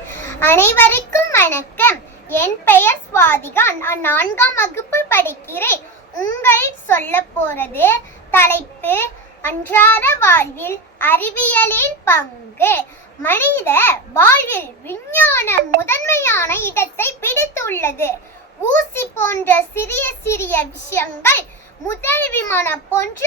அனைவருக்கும் வணக்கம். என் பெயர் ஸ்வாதிகா. நான் 4ஆம் வகுப்பு படிக்கிறேன். உங்களில் சொல்ல போறது தலைப்பு அன்றாட வாழ்வில் அறிவியலின் பங்கு. மனித வாழ்வில் விஞ்ஞானம் முதன்மையான இடத்தை பிடித்துள்ளது. ஊசி போன்ற சிறிய சிறிய விஷயங்கள் முதல் விமானம் போன்ற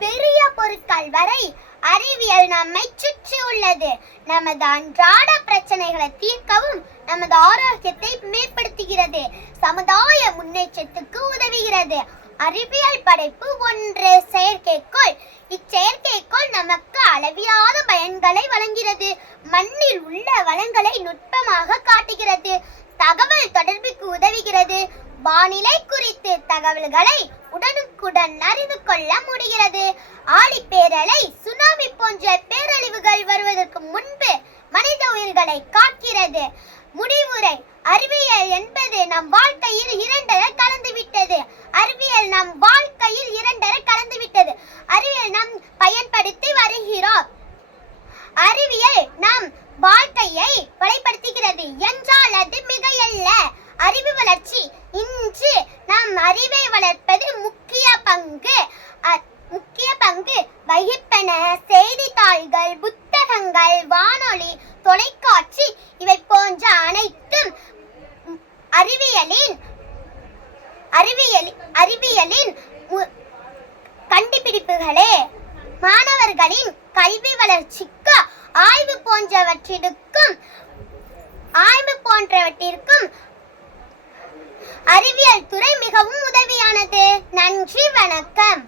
பெரிய பொருட்கள் வரை அறிவியல் நம்மை சுற்றி உள்ளது. நமது அன்றாட பிரச்சனைகளை தீர்க்கவும் நமது ஆரோக்கியத்தை மேம்படுத்துகிறது, சமுதாய முன்னேற்றத்துக்கு உதவுகிறது. அறிவியல் படைப்பு ஒன்று செயற்கைக்கோள். இச்செயற்கைக்கோள் நமக்கு அளவிலாத பயன்களை வழங்குகிறது. மண்ணில் உள்ள வளங்களை நுட்பமாக காட்டுகிறது. தகவல் தொடர்புக்கு உதவுகிறது. வானிலை குறித்து தகவல்களை உடனுக்குடன் அறிந்து கொள்ள முடிகிறது. ஆழிப்பேரலை, சுனாமி போன்ற பேரழிவுகள் வருவதற்கு முன்பு மனித உயிர்களை காக்கிறது. முடிவுரை: அறிவியல் என்பது நம் வாழ்க்கையில் இரண்டரை கலந்துவிட்டது. அறிவியல் நம் வாழ்க்கையில் இரண்டரை கலந்துவிட்டது. அறிவியல் நாம் பயன்படுத்தி வருகிறோம். அறிவியல் நம் வாழ்க்கையை வழிப்படுத்துகிறது என்றால் அது மிகையல்ல. அறிவு வளர்ச்சி இன்று நம் அறிவை வளர்ப்பது முக்கிய பங்கு வகிப்பன. செய்தித்தாள்கள், புத்தகங்கள், வானொலி, தொலைக்காட்சி இவை போன்ற அனைத்தும் அறிவியலின் கண்டுபிடிப்புகளே. மாணவர்களின் கல்வி வளர்ச்சிக்கு ஆய்வு போன்றவற்றிற்கும் அறிவியல் துறை மிகவும் உதவியானது. நன்றி, வணக்கம்.